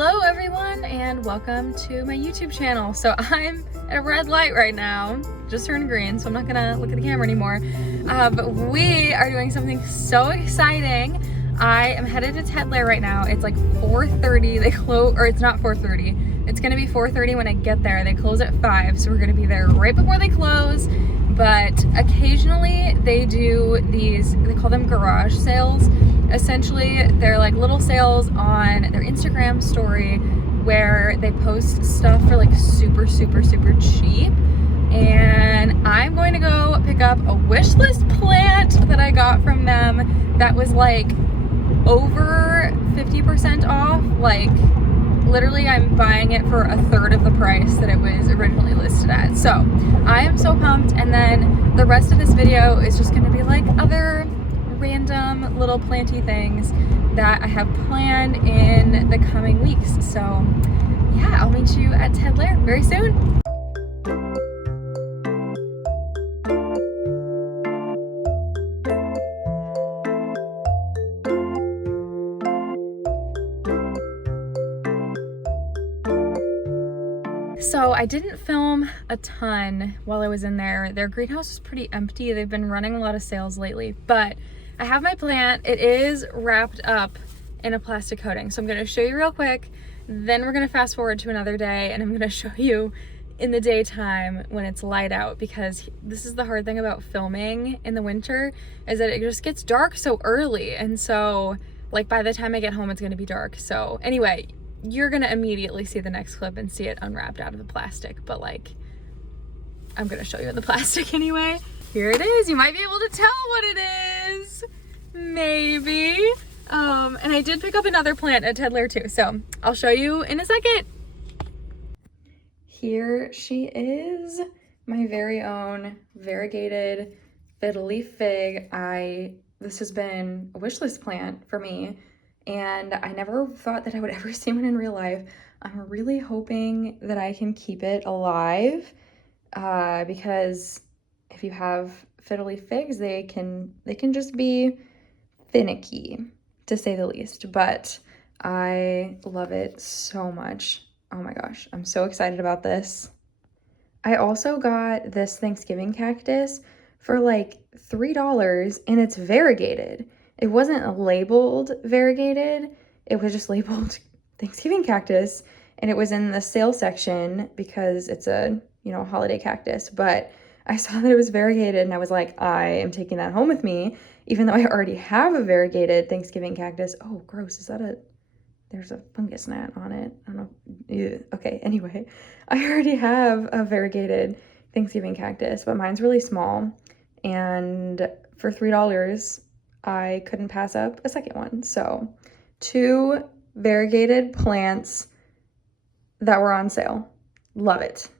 Hello everyone and welcome to my YouTube channel. So I'm at a red light right now, just turned green, so I'm not gonna look at the camera anymore. But we are doing something so exciting. I am headed to Tedler right now. It's like 4:30, they close, or it's not 4:30. It's gonna be 4:30 when I get there. They close at 5, so we're gonna be there right before they close. But occasionally they do these, they call them garage sales. Essentially, they're like little sales on their Instagram story where they post stuff for like super cheap. And I'm going to go pick up a Wishlist plant that I got from them that was like over 50% off. Like literally I'm buying it for 1/3 of the price that it was originally listed at. So I am so pumped. And then the rest of this video is just gonna be like other random little planty things that I have planned in the coming weeks. So yeah, I'll meet you at Tedler very soon. So I didn't film a ton while I was in there. Their greenhouse was pretty empty. They've been running a lot of sales lately, but I have my plant. It is wrapped up in a plastic coating. So I'm gonna show you real quick, then we're gonna fast forward to another day and I'm gonna show you in the daytime when it's light out, because this is the hard thing about filming in the winter, is that it just gets dark so early. And so like by the time I get home, it's gonna be dark. So anyway, you're gonna immediately see the next clip and see it unwrapped out of the plastic, but like, I'm gonna show you in the plastic anyway. Here it is. You might be able to tell what it is, maybe. And I did pick up another plant at Tedler too, so I'll show you in a second. Here she is, my very own variegated fiddle leaf fig. This has been a wish list plant for me, and I never thought that I would ever see one in real life. I'm really hoping that I can keep it alive, because if you have fiddle leaf figs, they can just be finicky, to say the least. But I love it so much. Oh my gosh, I'm so excited about this. I also got this Thanksgiving cactus for like $3, and it's variegated. It wasn't labeled variegated, it was just labeled Thanksgiving cactus, and it was in the sale section because it's a, you know, holiday cactus. But I saw that it was variegated and I was like, I am taking that home with me, even though I already have a variegated Thanksgiving cactus. Oh, gross, is that there's a fungus gnat on it. I don't know. Ew. Okay, anyway, I already have a variegated Thanksgiving cactus, but mine's really small. And for $3, I couldn't pass up a second one. So 2 variegated plants that were on sale. Love it.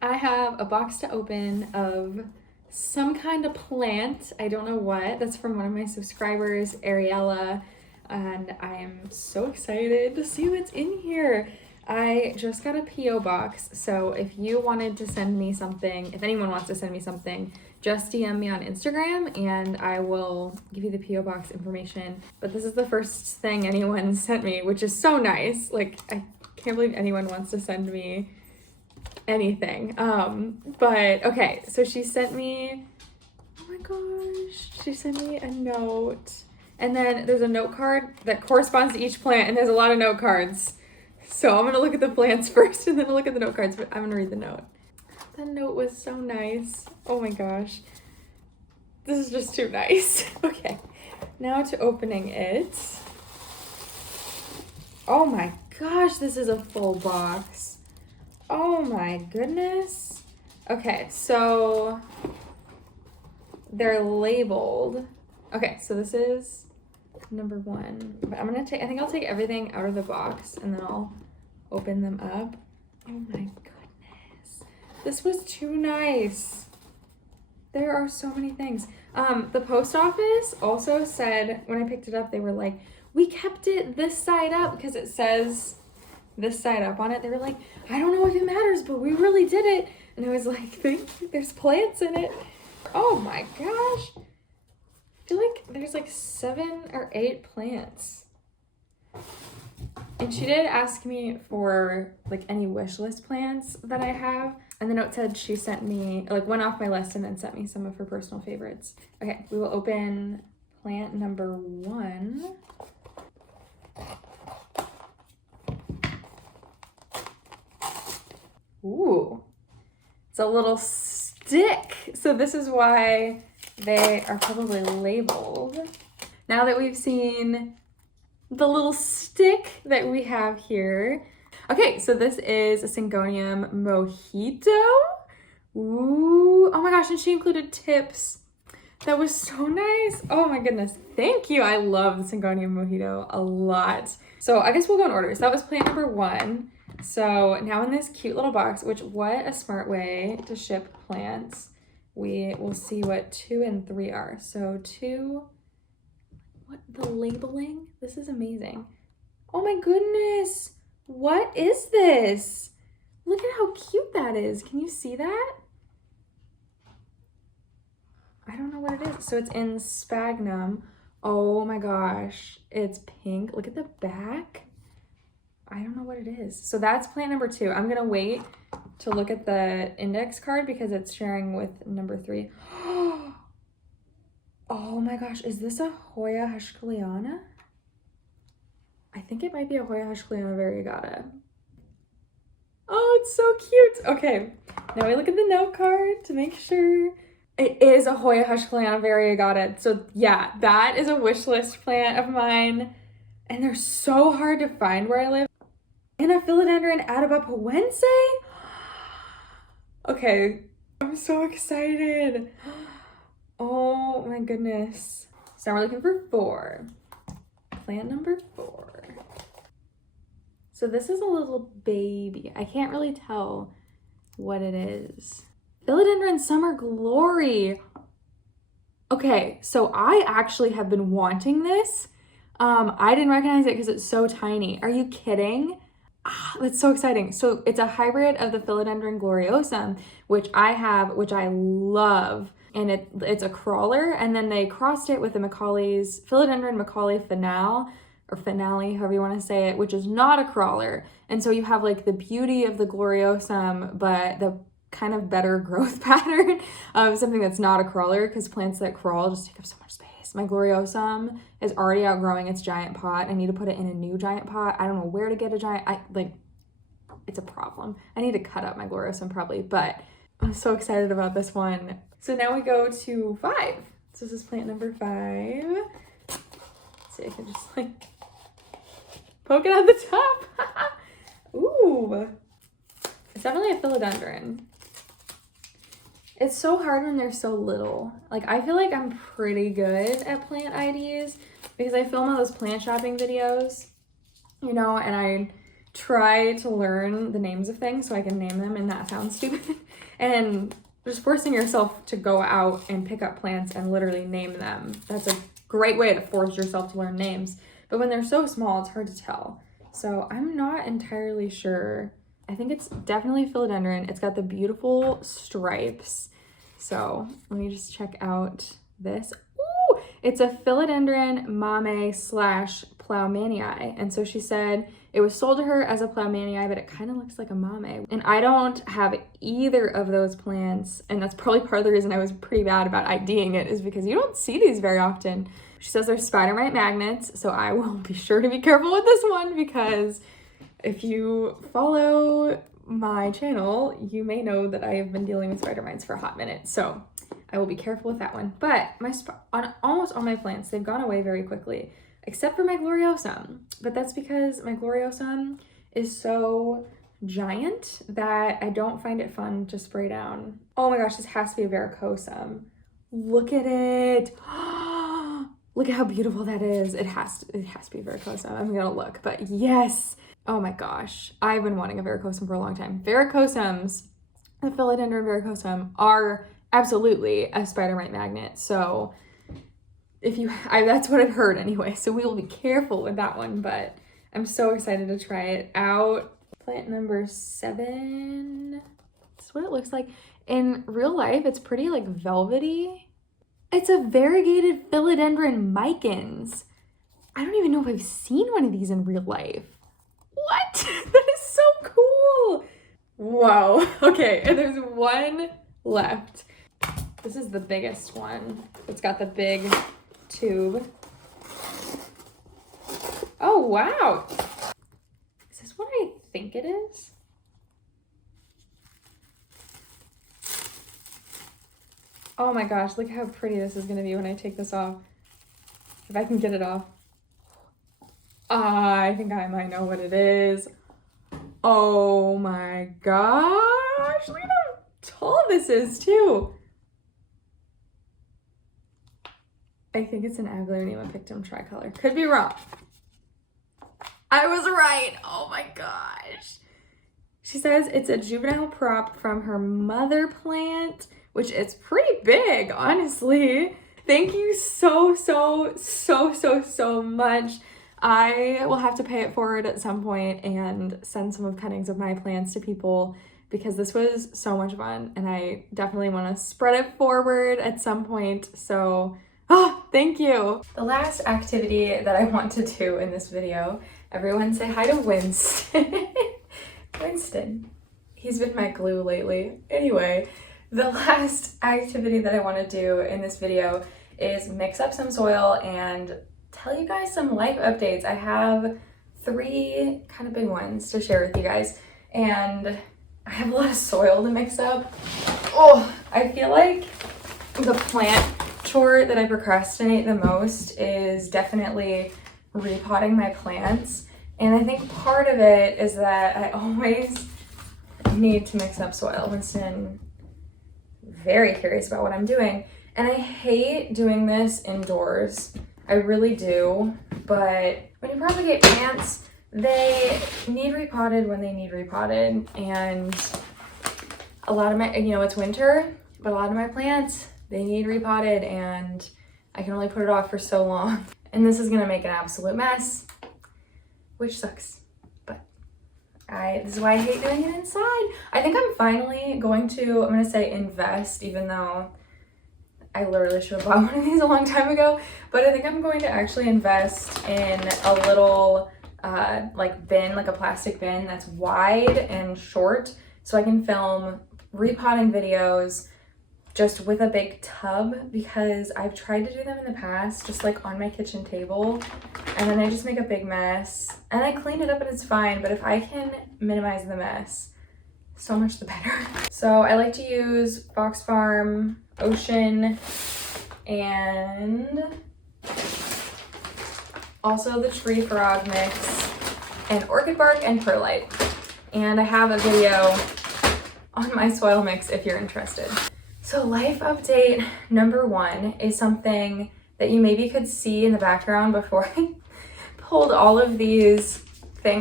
I have a box to open of some kind of plant. I don't know what. That's from one of my subscribers, Ariella, and I am so excited to see what's in here. I just got a P.O. box, so if you wanted to send me something, if anyone wants to send me something, just DM me on Instagram and I will give you the P.O. box information. But this is the first thing anyone sent me, which is so nice. Like, I can't believe anyone wants to send me anything. But okay, so she sent me, oh my gosh, she sent me a note. And then there's a note card that corresponds to each plant, and there's a lot of note cards. So I'm gonna look at the plants first and then I'll look at the note cards, but I'm gonna read the note. The note was so nice. Oh my gosh. This is just too nice. Okay, now to opening it. Oh my gosh, this is a full box. Oh my goodness. Okay, so they're labeled. Okay, so this is number 1. But I think I'll take everything out of the box and then I'll open them up. Oh my goodness. This was too nice. There are so many things. The post office also said, when I picked it up, they were like, we kept it this side up because it says this side up on it. They were like, I don't know if it matters, but we really did it. And I was like, thank you, there's plants in it. Oh my gosh. I feel like there's like 7 or 8 plants. And she did ask me for like any wish list plants that I have. And the note said she sent me, like went off my list and then sent me some of her personal favorites. Okay, we will open plant number 1. Ooh, it's a little stick. So this is why they are probably labeled. Now that we've seen the little stick that we have here. Okay, so this is a Syngonium Mojito. Ooh, oh my gosh, and she included tips. That was so nice. Oh my goodness, thank you. I love the Syngonium Mojito a lot. So I guess we'll go in order. So that was plant number 1. So now in this cute little box, which what a smart way to ship plants. We will see what 2 and 3 are. So 2, what, the labeling? This is amazing. Oh my goodness. What is this? Look at how cute that is. Can you see that? I don't know what it is. So it's in sphagnum. Oh my gosh. It's pink. Look at the back. I don't know what it is. So that's plant number 2. I'm gonna wait to look at the index card because it's sharing with number 3. Oh my gosh, is this a Hoya Hushkaliana? I think it might be a Hoya Hushkaliana variegata. Oh, it's so cute. Okay, now we look at the note card to make sure. It is a Hoya Hushkaliana variegata. So yeah, that is a wish list plant of mine. And they're so hard to find where I live. And a philodendron atabapoense? Okay, I'm so excited. Oh my goodness. So now we're looking for 4. Plant number 4. So this is a little baby. I can't really tell what it is. Philodendron Summer Glory. Okay, so I actually have been wanting this. I didn't recognize it because it's so tiny. Are you kidding? That's so exciting. So it's a hybrid of the Philodendron gloriosum, which I have, which I love. And it's a crawler, and then they crossed it with the Macaulay's Philodendron Macaulay finale, or finale, however you want to say it, which is not a crawler. And so you have like the beauty of the gloriosum, but the kind of better growth pattern of something that's not a crawler, because plants that crawl just take up so much space. My gloriosum is already outgrowing its giant pot. I need to put it in a new giant pot. I don't know where to get a giant, it's a problem. I need to cut up my gloriosum probably, but I'm so excited about this one. So now we go to 5. So this is plant number 5. Let's see, I can just like poke it at the top. Ooh, it's definitely a philodendron. It's so hard when they're so little. Like, I feel like I'm pretty good at plant IDs because I film all those plant shopping videos, you know, and I try to learn the names of things so I can name them and not sound stupid. And just forcing yourself to go out and pick up plants and literally name them. That's a great way to force yourself to learn names. But when they're so small, it's hard to tell. So I'm not entirely sure. I think it's definitely philodendron. It's got the beautiful stripes. So let me just check out this. Ooh, it's a philodendron mame / plougmanii. And so she said it was sold to her as a plougmanii, but it kind of looks like a mame. And I don't have either of those plants. And that's probably part of the reason I was pretty bad about IDing it, is because you don't see these very often. She says they're spider mite magnets. So I will be sure to be careful with this one, because if you follow my channel, you may know that I have been dealing with spider mites for a hot minute. So I will be careful with that one. But on almost all my plants, they've gone away very quickly, except for my gloriosum. But that's because my gloriosum is so giant that I don't find it fun to spray down. Oh my gosh, this has to be a varicosum. Look at it. Look at how beautiful that is. It has to be varicosum. I'm gonna look, but yes. Oh my gosh, I've been wanting a varicosum for a long time. Varicosums, the philodendron varicosum, are absolutely a spider mite magnet. So that's what I've heard anyway. So we will be careful with that one, but I'm so excited to try it out. Plant number 7. This is what it looks like. In real life, it's pretty like velvety. It's a variegated philodendron micans. I don't even know if I've seen one of these in real life. Whoa. Okay, and there's one left. This is the biggest one. It's got the big tube. Oh, wow. Is this what I think it is? Oh my gosh, look how pretty this is gonna be when I take this off. If I can get it off. I think I might know what it is. Oh my gosh, look at how tall this is too. I think it's an Aglaonema pictum tricolor. Could be wrong. I was right. Oh my gosh. She says it's a juvenile prop from her mother plant, which is pretty big, honestly. Thank you so much. I will have to pay it forward at some point and send some of cuttings of my plants to people because this was so much fun and I definitely want to spread it forward at some point. So, thank you. The last activity that I want to do in this video, everyone say hi to Winston. Winston. He's been my glue lately. Anyway, the last activity that I want to do in this video is mix up some soil and tell you guys some life updates. I have 3 kind of big ones to share with you guys, and I have a lot of soil to mix up. Oh, I feel like the plant chore that I procrastinate the most is definitely repotting my plants. And I think part of it is that I always need to mix up soil. Winston, very curious about what I'm doing. And I hate doing this indoors. I really do. But when you propagate plants, they need repotted when they need repotted. And a lot of my, it's winter, but a lot of my plants, they need repotted and I can only put it off for so long. And this is gonna make an absolute mess, which sucks. But this is why I hate doing it inside. I think I'm finally going to, I'm gonna say invest, even though I literally should have bought one of these a long time ago, but I think I'm going to actually invest in a little bin, like a plastic bin that's wide and short, so I can film repotting videos just with a big tub, because I've tried to do them in the past, just like on my kitchen table, and then I just make a big mess, and I clean it up and it's fine, but if I can minimize the mess, so much the better. So I like to use Fox Farm, Ocean, and also the Tree Frog mix, and Orchid Bark and Perlite. And I have a video on my soil mix if you're interested. So life update number 1 is something that you maybe could see in the background before I pulled all of these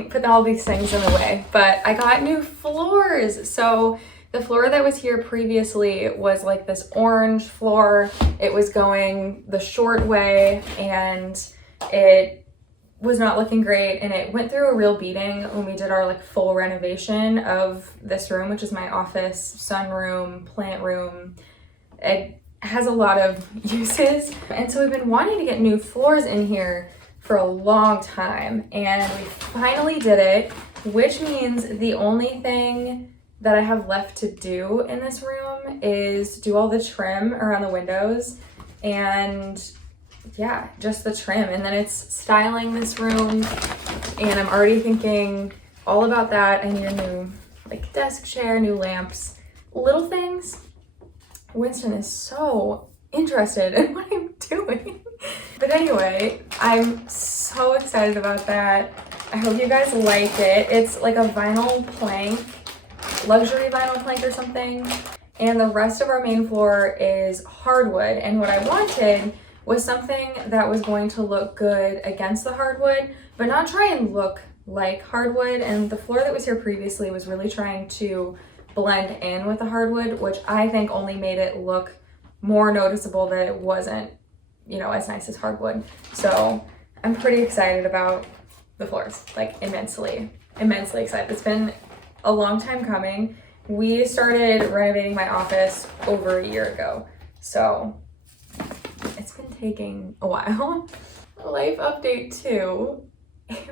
put all these things in the way, but I got new floors. So the floor that was here previously was like this orange floor. It was going the short way and it was not looking great, and it went through a real beating when we did our like full renovation of this room, which is my office, sunroom, plant room. It has a lot of uses, and so we've been wanting to get new floors in here for a long time, and we finally did it, which means the only thing that I have left to do in this room is do all the trim around the windows, and yeah, just the trim, and then it's styling this room, and I'm already thinking all about that. I need a new like desk chair, new lamps, little things. Winston is so interested in what I'm doing. But anyway, I'm so excited about that. I hope you guys like it. It's like a vinyl plank, luxury vinyl plank or something, and the rest of our main floor is hardwood, and what I wanted was something that was going to look good against the hardwood, but not try and look like hardwood. And the floor that was here previously was really trying to blend in with the hardwood, which I think only made it look more noticeable that it wasn't, as nice as hardwood. So I'm pretty excited about the floors, like immensely excited. It's been a long time coming. We started renovating my office over a year ago, so it's been taking a while. Life update 2.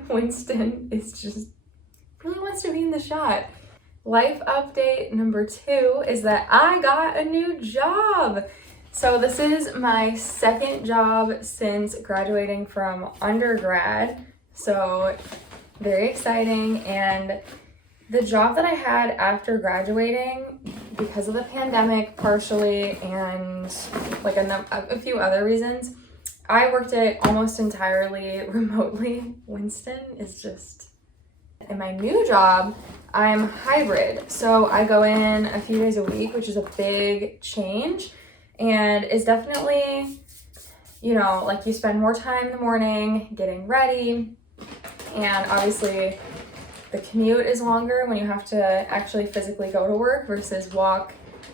Winston is just really wants to be in the shot. life update number 2 is that I got a new job. So this is my second job since graduating from undergrad. So very exciting. And the job that I had after graduating, because of the pandemic partially and like a few other reasons, I worked it almost entirely remotely. Winston is just, in my new job, I'm hybrid. So I go in a few days a week, which is a big change and is definitely, you know, like you spend more time in the morning getting ready, and obviously the commute is longer when you have to actually physically go to work versus walk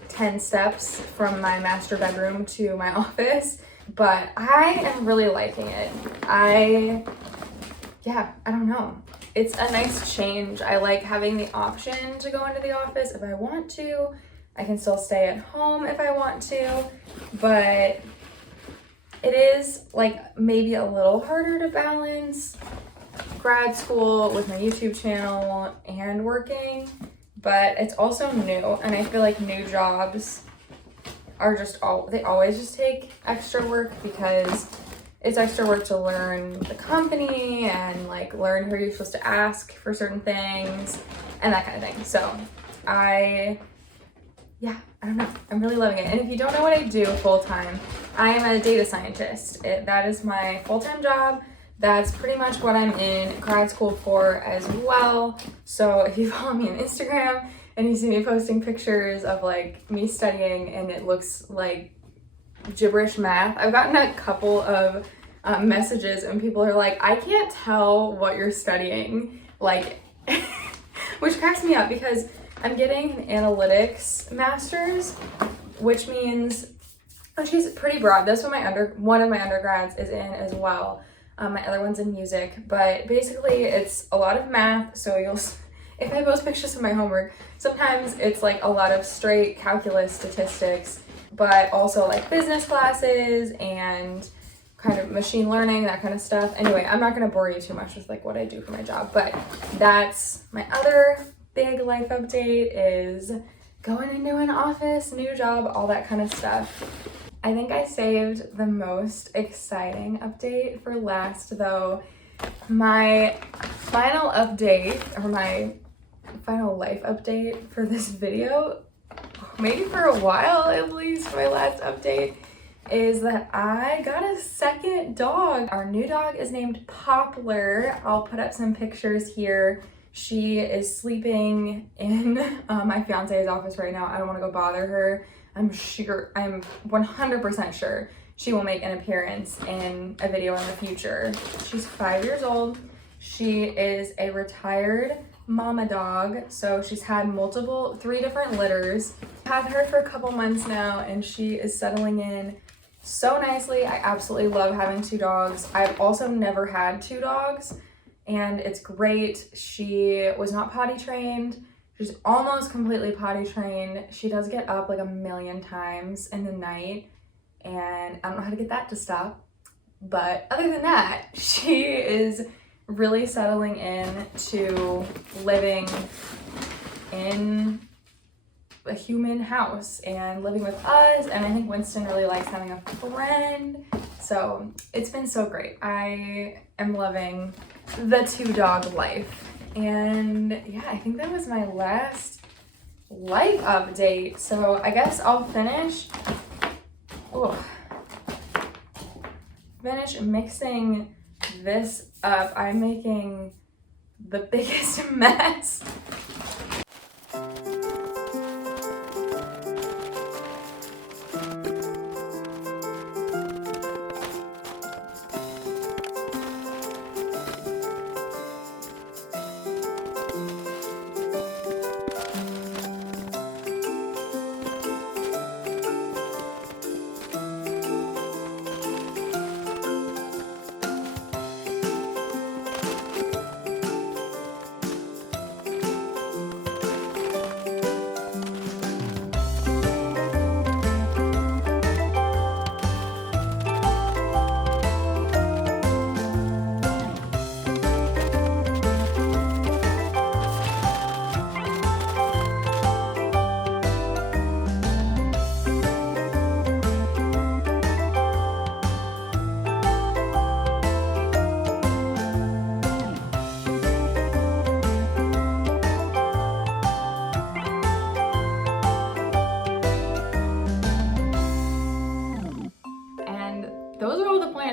10 steps from my master bedroom to my office. But I am really liking it. I don't know. It's a nice change. I like having the option to go into the office if I want to. I can still stay at home if I want to, but it is like maybe a little harder to balance grad school with my YouTube channel and working, but it's also new, and I feel like new jobs are they always just take extra work because it's extra work to learn the company and like learn who you're supposed to ask for certain things and that kind of thing. So I don't know. I'm really loving it. And if you don't know what I do full time, I am a data scientist. That is my full-time job. That's pretty much what I'm in grad school for as well. So if you follow me on Instagram and you see me posting pictures of like me studying and it looks like gibberish math, I've gotten a couple of messages and people are like, I can't tell what you're studying, like, which cracks me up because I'm getting an analytics master's, which is pretty broad. That's what one of my undergrads is in as well. My other one's in music, but basically it's a lot of math. So if I post pictures of my homework, sometimes it's like a lot of straight calculus statistics, but also like business classes and kind of machine learning, that kind of stuff. Anyway, I'm not gonna bore you too much with like what I do for my job, but that's my other big life update, is going into an office, new job, all that kind of stuff. I think I saved the most exciting update for last though. My final update, or my final life update for this video, maybe for a while at least, my last update, is that I got a second dog. Our new dog is named Poplar. I'll put up some pictures here. She is sleeping in my fiance's office right now. I don't want to go bother her. I'm 100% sure she will make an appearance in a video in the future. She's 5 years old. She is a retired mama dog, so she's had 3 different litters. I've had her for a couple months now and she is settling in so nicely. I absolutely love having 2 dogs. I've also never had 2 dogs and it's great. She was not potty trained. She's almost completely potty trained. She does get up like a million times in the night and I don't know how to get that to stop. But other than that, she is really settling in to living in a human house and living with us, and I think Winston really likes having a friend. So it's been so great. I am loving the 2-dog life. And yeah, I think that was my last life update. So I guess I'll finish mixing this up. I'm making the biggest mess.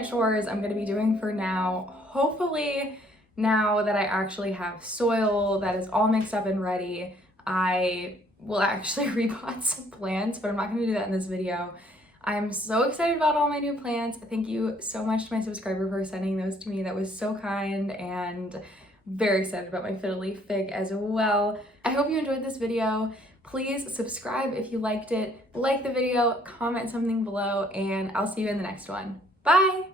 chores I'm gonna be doing for now. Hopefully, now that I actually have soil that is all mixed up and ready, I will actually repot some plants, but I'm not gonna do that in this video. I'm so excited about all my new plants. Thank you so much to my subscriber for sending those to me. That was so kind, and very excited about my fiddle leaf fig as well. I hope you enjoyed this video. Please subscribe if you liked it, like the video, comment something below, and I'll see you in the next one. Bye!